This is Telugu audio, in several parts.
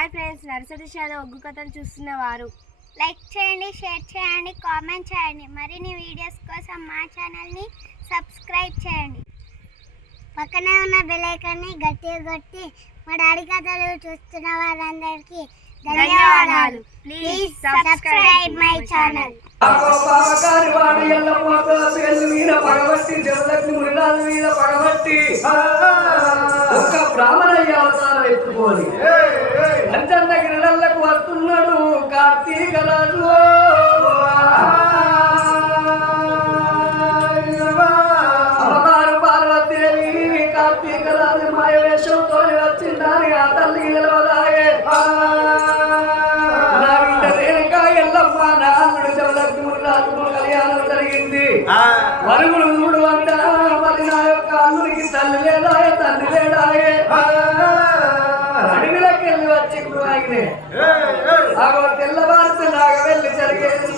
హాయ్ ఫ్రెండ్స్ నర్సరీ షాలో ఒగ్గు కథలు చూస్తున్న వారు. లైక్ చేయండి షేర్ చేయండి కామెంట్ చేయండి. మరిన్ని వీడియోస్ కోసం మా ఛానల్ని సబ్స్క్రైబ్ చేయండి. పక్కనే ఉన్న బెల్ ఐకాన్ని గట్టిగా కొట్టి మా డాడీ కథలు చూస్తున్న వారందరికీ ధన్యవాదాలు. ప్లీజ్ సబ్స్క్రైబ్ మై ఛానల్ పాపకారి ఎల్లమ్మ పేరు మీద పగబట్టి జరులకు మురిలాల మీద పగబట్టి ఒక్క బ్రాహ్మణయ్య అవతారం ఎత్తుకొని అంచన్న గిరిలకు వస్తున్నాడు కార్తీక రాజు. తల్లి లేదాయ తల్లి లేదాయే అడవిలోకి వెళ్ళి వచ్చి ఇప్పుడు ఆయనే అగో తెల్లవారితే నాకు వెళ్ళి జరిగేది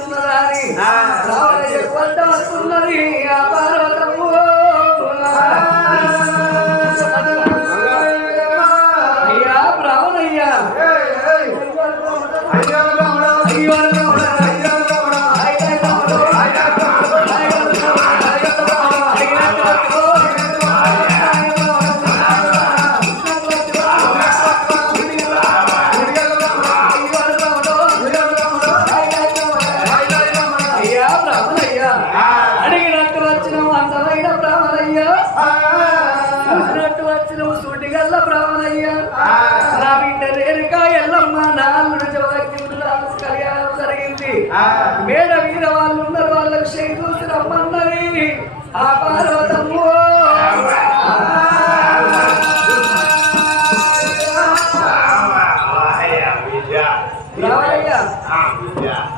రావణ వద్ద వస్తున్నది ఆ. పార్వతము ఆ పార్వతమ్ము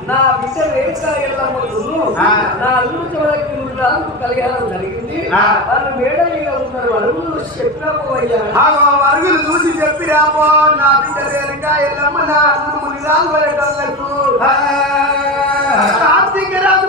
నా బిడ్డ రేణుక ఎల్లమ్మను నా అల్లుడు చివరికి రాకు కళ్యాణం జరిగింది వాళ్ళు మేడ ఉన్నారు అడుగులు చెప్పినపోయ్యా అరుగులు చూసి చెప్పి రాపో నా బిడ్డ రేణుక ఎల్లమ్మ నా అల్లుడు కార్తీక రాజు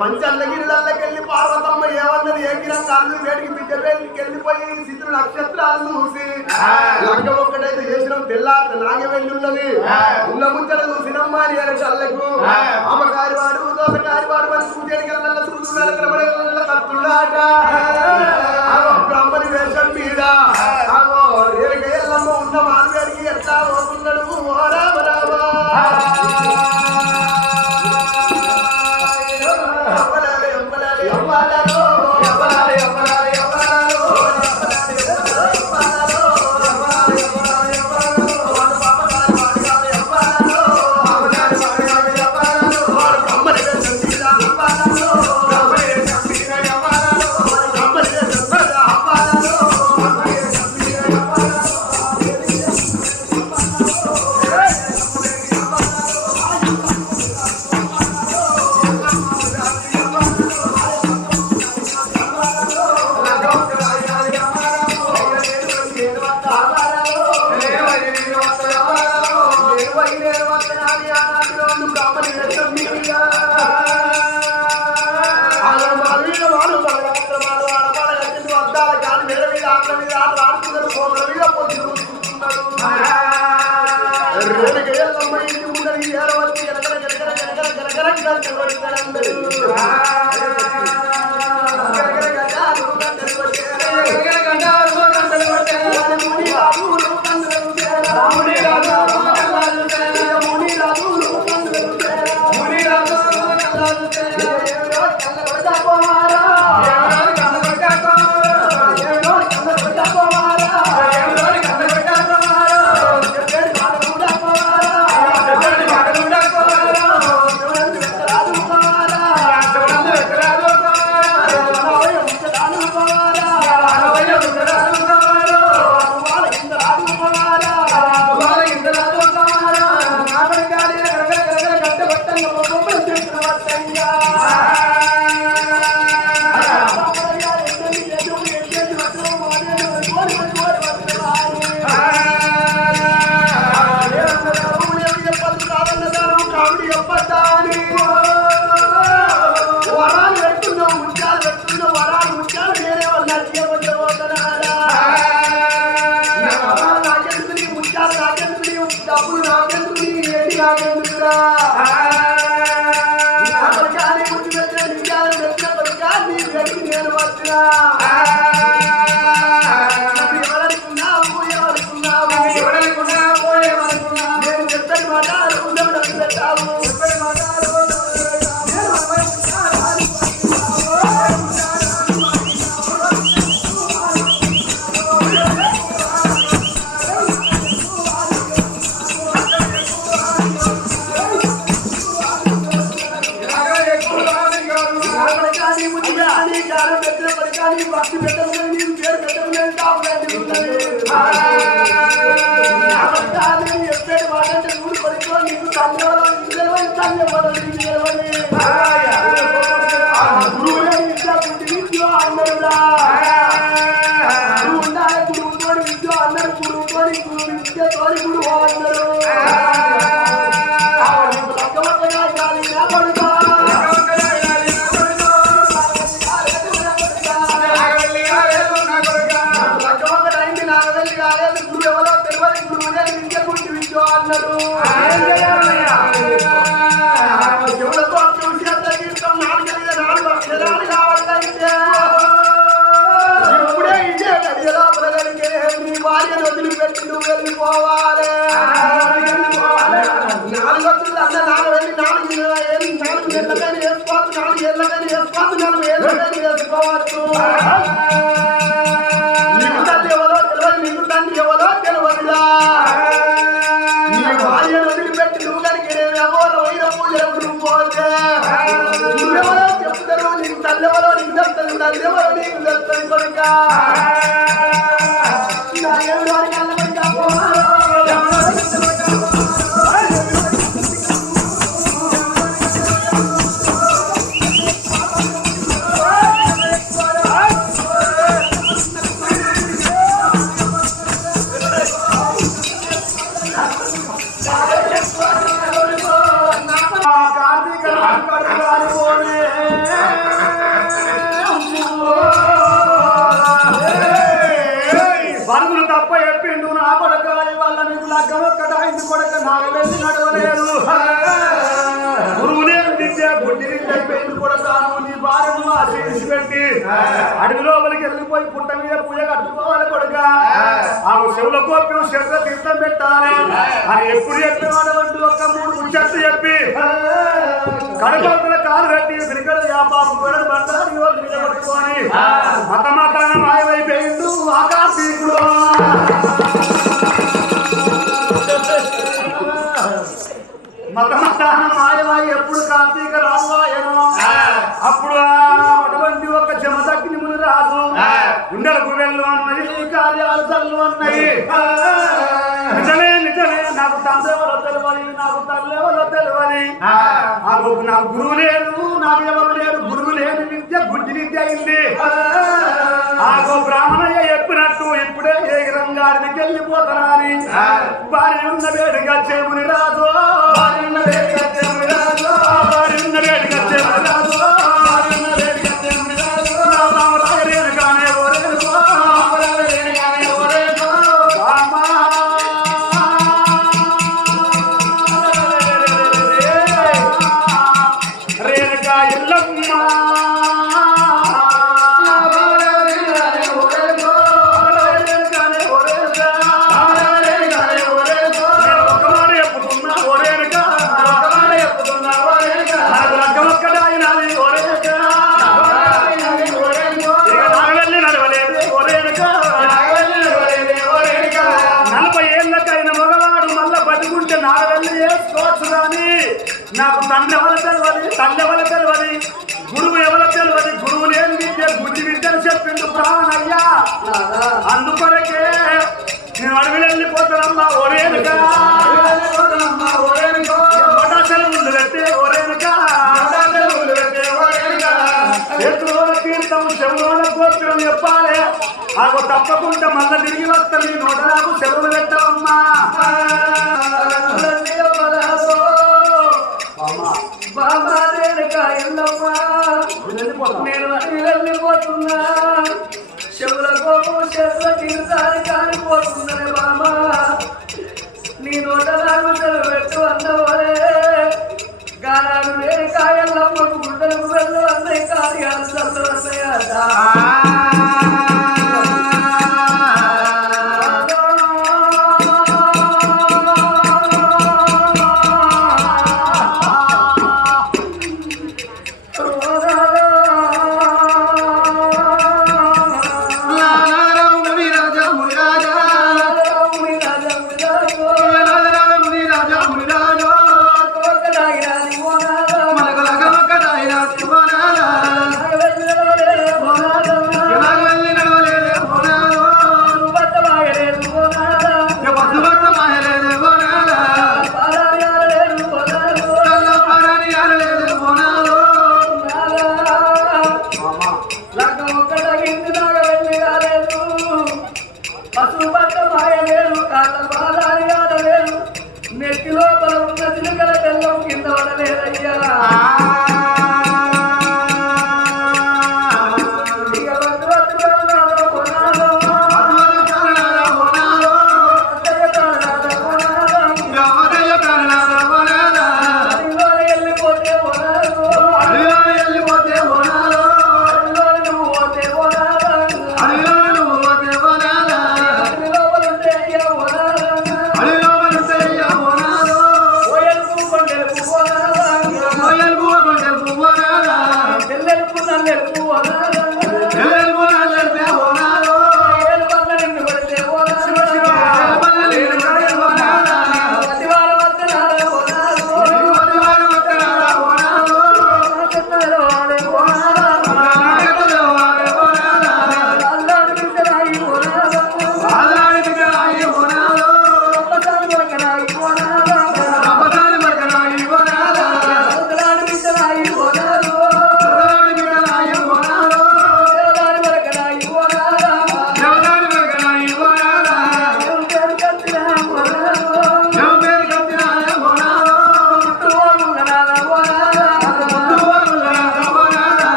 నేను వచ్చిన పంచల్లగిరిలకెళ్ళి పార్వతమ్మ ఏమన్నది ఏకిన కాళ్ళు వేడికి బిడ్డ వెళ్ళిపోయి సిద్ధులు నక్షత్రాలు చూసి లంక ఒక్కటైతే చేసిన తెల్లారి నాగే వెళ్ళి ఉన్నది ఉన్న ముచ్చట చూసినమ్మా అని చల్లకు. అమ్మకారి వాడు దోసకారి వాడు మరి సూర్యుడికి సూర్యుడు కత్తులాట బ్రహ్మని వేషం మీద అందరూ. ఏళ్ళకని నీకు తల్లి ఎవరో తెలియదు నీకు తండ్రి ఎవరో తెలియదురా నీ భార్యను వదిలిపెట్టి నువ్వు కనుక ఎవరో అయిన పూజలకు నువ్వు పోతే నువ్వెవరో చెప్తారు నీకు నీకు కొడుక నా ఎవరు కోపం శబ్ద తీర్థం పెట్టాలి? అని ఎప్పుడు చెప్పేవాడు ఒక మూడు ముచ్చట్లు చెప్పి? కడపల కాలు కట్టి పిరికడ వ్యాపారం కూడా వాళ్ళు నిలబట్టుకొని. మత మతాన మాయమైపోయిండు ఆకాశీకుడు. మత మతాన మాయమై ఎప్పుడు కార్తీక రావాయను అప్పుడు అటువంటి ఒక జమదగ్ని ముని రాజు. గుండెలకు వెళ్ళు అన్నది కార్యాలు తల్లు అన్నాయి నిజమే నిజమే. నాకు తండ్రి ఎవరో తెలియదు నాకు తల్లి ఎవరో తెలియదు నాకు నాకు గురువు లేరు నాకు ఎవరు లేరు? గురువు లేని విద్య గుడ్డి విద్య అయింది. ఆగో బ్రాహ్మణయ్య చెప్పినట్టు ఇప్పుడే ఏ రంగాడికి వెళ్ళిపోతానా అని. భార్య ఉన్న వేడిగా చెముని రాజు. భార్య ఉన్న వేడిగా చెముని రాజు. భార్య ఉన్న వేడిగా చెముని రాజు. అందుకొరకే నేను అడవిలో వెళ్ళిపోతానమ్మా ఓరేనుగా సెలవులు పెట్టే ఓరేనుగా చేతుల తీర్థం చెవులోన గోపురం చెప్పాలి. నాకు తప్పకుండా మళ్ళా తిరిగి వస్తా నీ నోట నాకు సెలవులు పెట్టవమ్మా నేను వెళ్ళిపోతున్నా. చేతిలో తీరుసారి కాలిపోతుందనే బామ్మ నీ నోట నాకు పెట్టు అన్నవరే గాలాడు వేరే కాయల్లో గుడ్డలకు వెళ్ళు అన్నయ్య కాలి అసలు అసలు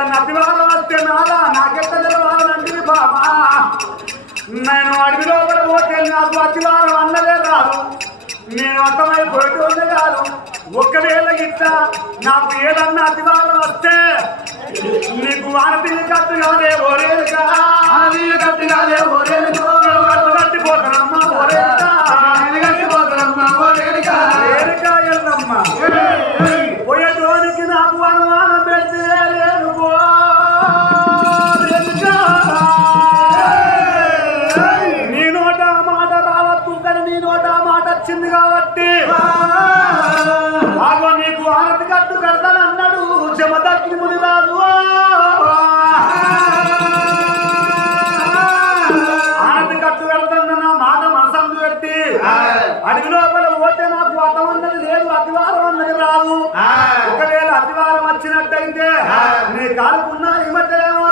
ఒకవేళ నదివారం వస్తే నాదా? నాకెత్త నిలవాలంటే బాబా. నేను అడవిలో కూడా పోతే నాకు అతివారం అన్నదే రాదు నేను అర్థమై పోయేటోళ్ళే కాదు. ఒకవేళ గిట్ట నాకు ఏదన్నా అతివారం వస్తే నీకు వానపిల్లి కట్టు కాదే ఓరేరుగా వానపిల్లి కట్టు కాదే ఓరేరుగా కట్టిపోతానమ్మా ఓరేరుగా కట్టిపోతానమ్మా ఓరేరుగా ఏరుగా ఎల్లమ్మా పోయేటోనికి నాకు అనుమానం పెట్టి కూలి రాదు నా మాట మనసందు పెట్టి అడిగి లోపల పోతే నాకు అర్థం అన్నది లేదు అతివారం అన్నది రాదు. ఒకవేళ అతివారం వచ్చినట్టయితే నీ కాలుకున్నా ఇవ్వటేమో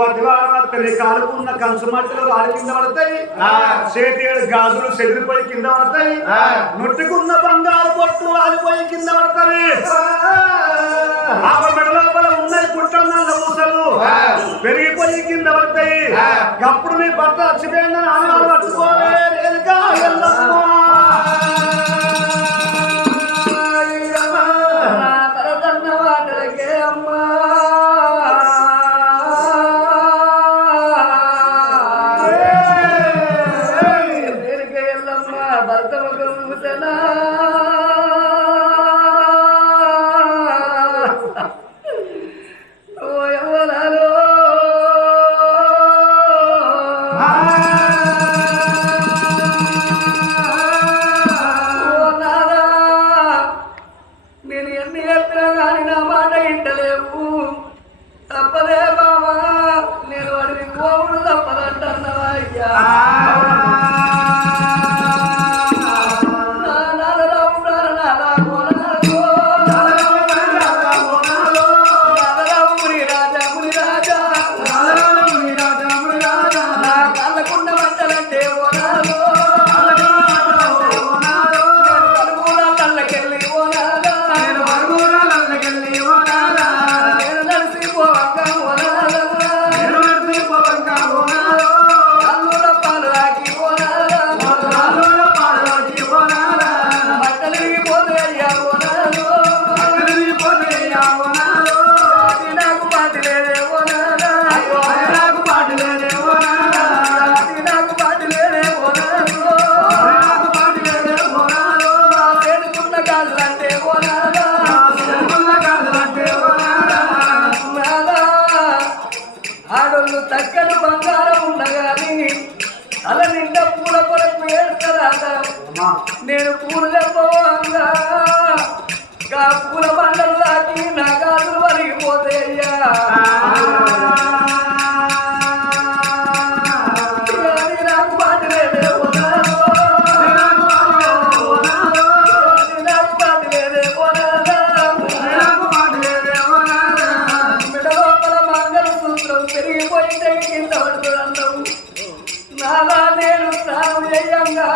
వదివా తెలియ కాలుకున్న కంచుమట్టలు కింద పడతాయి. చేతి గాజులు చెదిరిపోయి కింద పడతాయి. నొట్టుకున్న బంగారు పొట్టు రాలిపోయి కింద పడతాయి. పెరిగిపోయి కింద పడతాయి. అప్పుడు భర్త అచ్చిపోయిందని ఆమె పట్టుకోవాలి చాలా నేను సాగు చేయంగా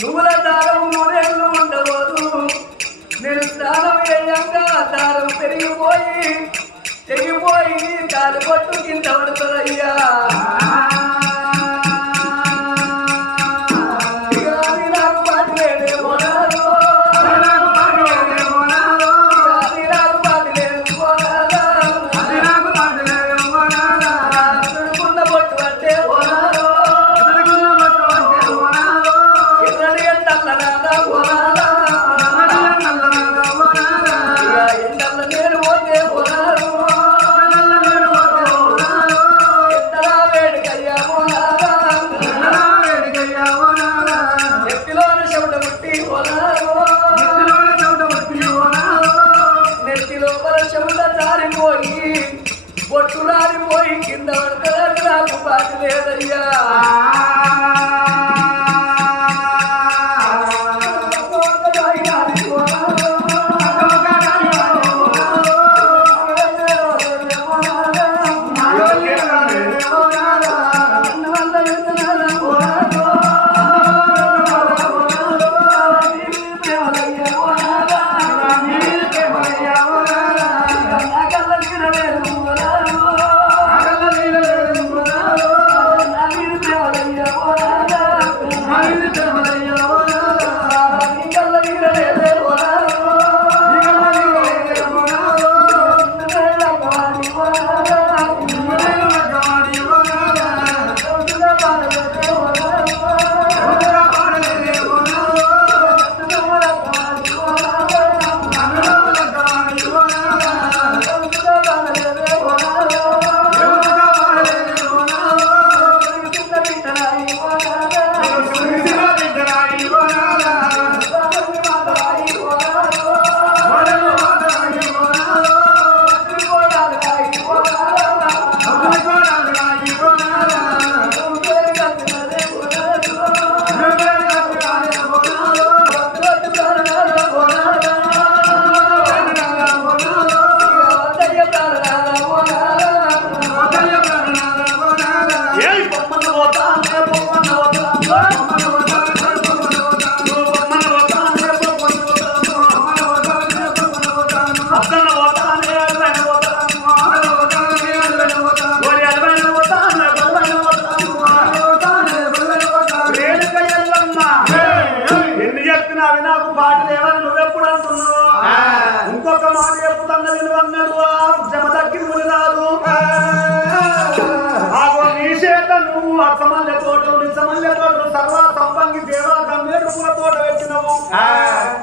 నువ్వుల దారం నూనెళ్ళు ఉండవదు నేను స్నానం చేయంగా దారం పెరిగిపోయి తెగిపోయి దారి పట్టు కింద పడుతుందయ్యా. இருந்தவர்களாக பார்க்கலையா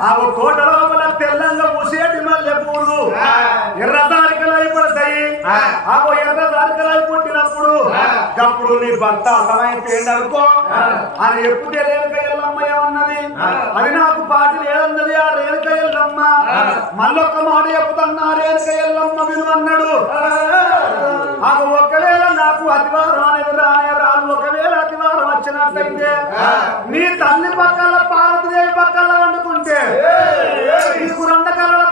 ఆ తోట లోపల తెల్లంగా పూసేటి మల్లె పూలు ఎర్ర దారికలు అయిపోతాయి ఆ ఎర్ర దారికలు అయిపోయినప్పుడు అప్పుడు నీ భర్త అర్థమైపోయింది అనుకో అని ఎప్పుడు రేణుక ఎల్లమ్మ ఏమన్నది? అది నాకు పాటి లేదన్నది ఆ రేణుక ఎల్లమ్మ. మళ్ళొక్క మాట చెప్పుతున్నా రేణుక ఎల్లమ్మ విలువన్నాడు అది ఒకవేళ నాకు అతివారం అనేది రానే రాను ఒకవేళ అతివారం వచ్చినట్టయితే నీ తల్లి పక్కల పార్వతీదేవి పక్కల వండుకుంటే నీకు రెండు కళలు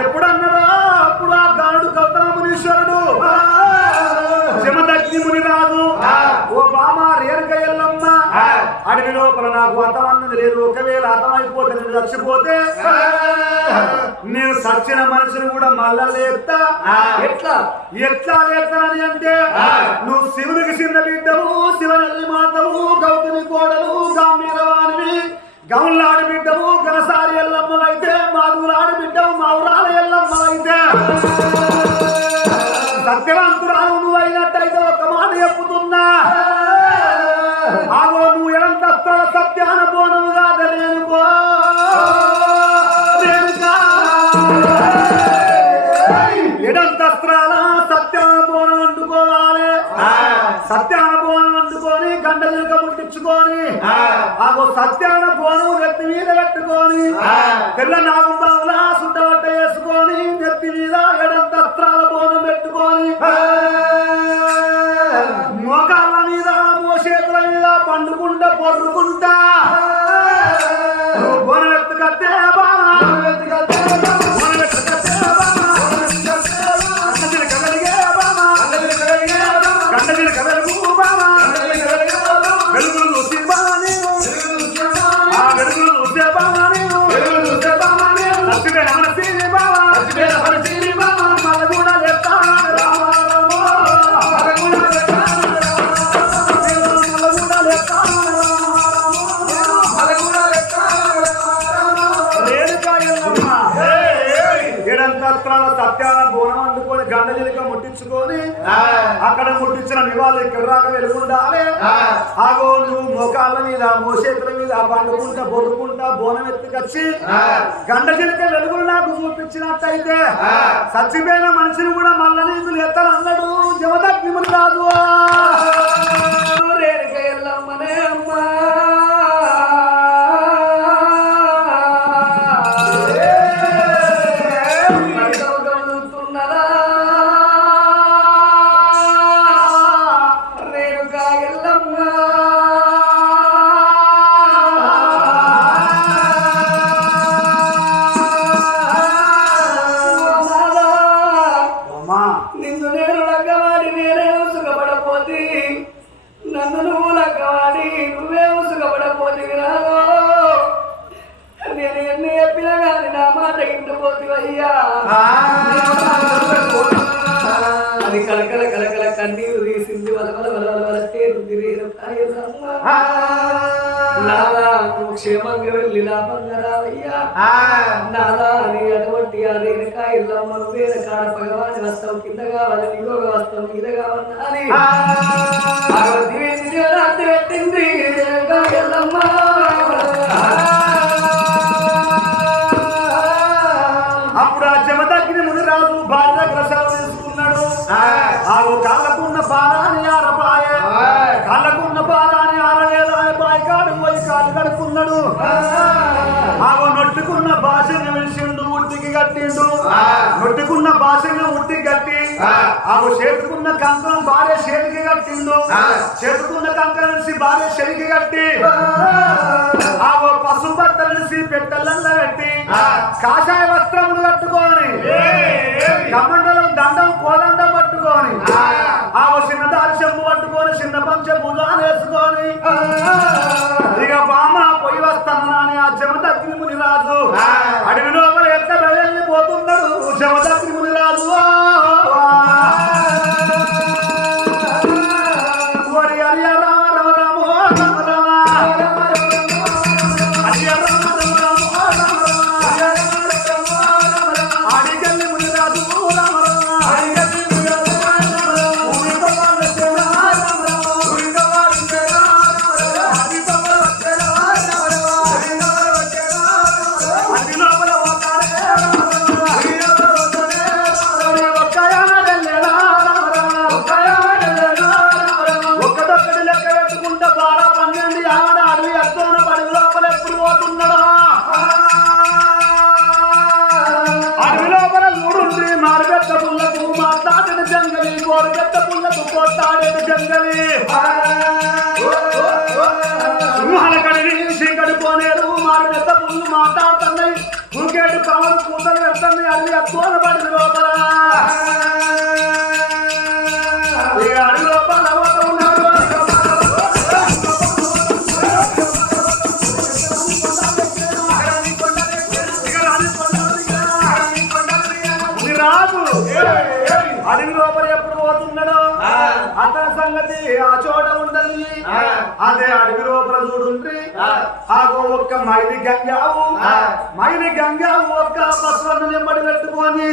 ఎప్పుడు అన్నాడో అప్పుడు ఆ గానుడు గౌతమ మునీశ్వరుడు. శమదగ్ని ముని రాదు ఓ బామ రేణుక ఎల్లమ్మ. అడవి లోపల నాకు అర్థం అన్నది లేదు. ఒకవేళ అర్థమైపోతే నేను చచ్చిపోతే నేను సచ్చిన మనిషిని కూడా మళ్ళా లేపుతా. ఎట్లా? ఎట్లా లేపుతానని అంటే నువ్వు శివునికి చిన్న బిడ్డవు శివనల్లి మాతవు గౌతమి కోడలు గాంభీరవాణివి గౌన్లాడి బిడ్డవు గనసారి ఎల్లమ్మలైతే మాధురాడి బిడ్డవు మావురాల ఎల్లమ్మలైతే. సత్యవంతురాలు నువ్వు అయినట్టయితే ఒక మాట చెప్పుతున్నా. ఆగో నువ్వు ఎంత సత్యాన బోనముగా తెలియనుకో. ఎడంతస్త్రాల సత్యాన బోనం వండుకోవాలి సత్యాన బోనం వండుకొని గంట జిలక ముట్టించుకొని ఆగో సత్యాన బోధము నెత్తి ఆగో నువ్వు మోకాళ్ళ మీద మోసేతుల మీద పండుకుంటా బొరుకుంటా బోనం ఎత్తుకొచ్చి గండ చిలక వెలుగులు నాకు చూపించినట్టయితే చచ్చిపోయిన మనిషిని కూడా మళ్ళీ నీకు ఎత్తను అన్నాడు జమదగ్నిములు రాదు రేణుక ఎల్లమ్మనే అమ్మా. అది కలకల కలకల కన్నీరు తీసింది వల వల వల వల వల తేరుంది రేరు కాయలమ్మ. నాదా నువ్వు క్షేమంగా వెళ్ళి లాభంగా రావయ్యా నాదా నీ అటువంటి ఆ రేణుక ఇల్లమ్మ వేరే కాడ భగవాని వస్తావు కింద కావాలి నీలోగా వస్తావు మీద అని దేవరాత్రి పెట్టింది ఎల్లమ్మ ఉన్నాడు ఆగో నొట్టుకున్న భాషను విలిచిండు ఉట్టికి కట్టిండు. నొట్టుకున్న భాషను ఉట్టి కట్టి ఆగో చేతుకున్న కంకణం భార్య చేతికి కట్టిండు. చేతుకున్న కంకణం భార్య చెలికి కట్టి ఆగో పసు బట్టలు నుంచి పెట్టెలల్లో పెట్టి కాషాయ వస్త్రములు కట్టుకొని కమండలం దండం కోదండం పట్టుకొని ఆగో చిన్న దారి పట్టుకొని చిన్న పంచ భుజాలు వేసుకొని వస్తాను అని ఆ. జమదగ్ని ముని రాజు అడవి అడవి లోపల చూడుండ్రి. ఆగో ఒక్క మైలి గంగావు మైలి గంగావు ఒక్క పసువన్న నెమ్మడి పెట్టుకొని.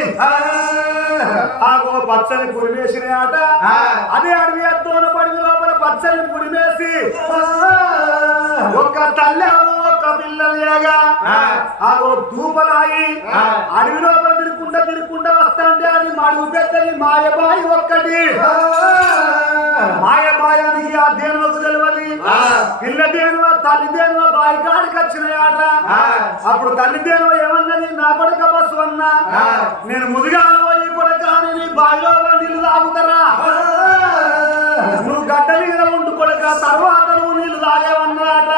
ఆగో పచ్చని పురిమేసిన ఆట అదే అడవి అద్దోన పడిన లోపల పచ్చని పురిమేసి ఒక్క తల్లి ఒక్క పిల్లలేగా ఆగో దూపలాయి. అడవి లోపల తిరుక్కుంటా తిరుక్కుంటా వస్తా ఉంటే అది మడుగు పెద్దది మాయబాయి ఒక్కటి. మాయబాయానికి ఆ దేనువకు తెలియదు? పిల్ల దేనువ తల్లి దేనువ బాయి కాడికి వచ్చిన ఆట అప్పుడు తల్లి దేనువ ఏమన్నది? నా కొడుక బస్సు అన్నా. నేను ముదిగా పోయి కొడుక అని నీ బావిలో నీళ్ళు తాగుతారా? నువ్వు గడ్డ మీద కొడుక తర్వాత నువ్వు తాగేవన్నాట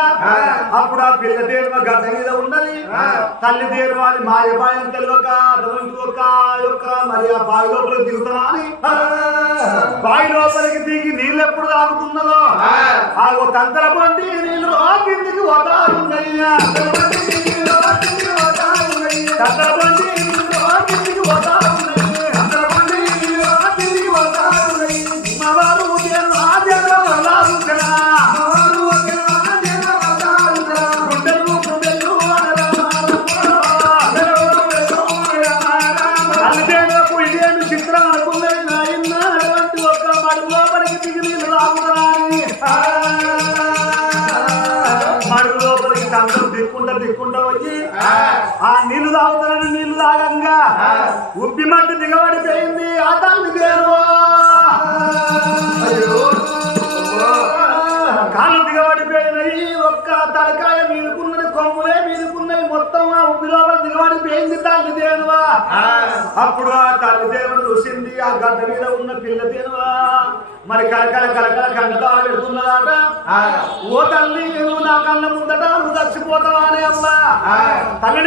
అప్పుడు ఆ పిల్ల దేనువ గడ్డ మీద ఉన్నది. తల్లి దేనువ అని మాయబాయం తెలియక అటువంటి యొక్క మరి ఆ బావి లోపల దిగుతున్నా అని. బావి లోపలికి దిగి నీళ్ళు ఎప్పుడు తాగుతున్నదో ఆగో తంతర బండి నీళ్ళు ఆ కిందికి వదారున్నయ్యా తంతర దిగబడిపోయింది తల్లి దేనువా అప్పుడు ఆ తల్లి దేవుడు చూసింది ఆ గడ్డ మీద ఉన్న పిల్ల దేనువా మరి కలకల కలకల కంటా పెడుతున్నదాట ఓ తల్లి నువ్వు నా కళ్ళ ముందట నువ్వు చచ్చిపోతావా అని అమ్మా. తల్లిని